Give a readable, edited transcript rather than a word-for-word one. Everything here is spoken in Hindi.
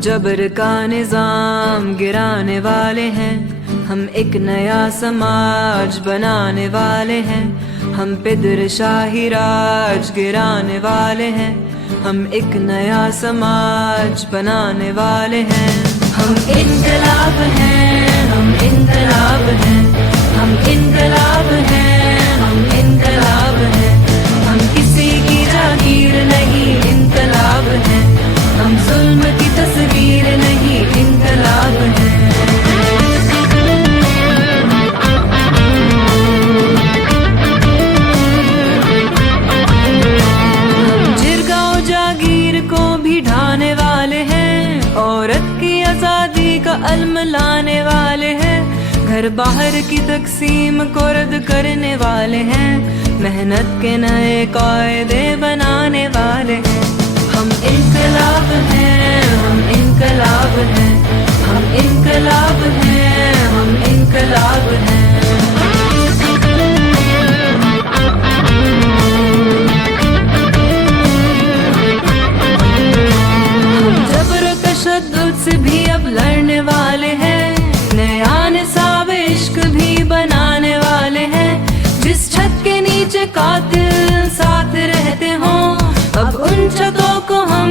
जबर का निजाम गिराने वाले हैं, हम एक नया समाज बनाने वाले हैं। हम पे दिरशाही राज गिराने वाले हैं, हम एक नया समाज बनाने वाले हैं। हम इनकलाब हैं, हम इनकलाब हैं, हम इनकलाब हैं, हम इनकलाब हैं। हम किसी की जागीर नहीं, इनकलाब हैं। हम जुल्म की तस्वीर नहीं, इनकलाब हैं। ढाने वाले हैं, औरत की आजादी का अल्म लाने वाले हैं। घर बाहर की तकसीम को रद्द करने वाले हैं, मेहनत के नए कायदे बनाने वाले हैं। हम इनकलाब हैं, हम इनकलाब हैं, हम इनकलाब हैं, हम इनकलाब हैं। से भी अब लड़ने वाले हैं, नया निसाब इश्क भी बनाने वाले हैं। जिस छत के नीचे कातिल साथ रहते हों, अब उन छतों को हम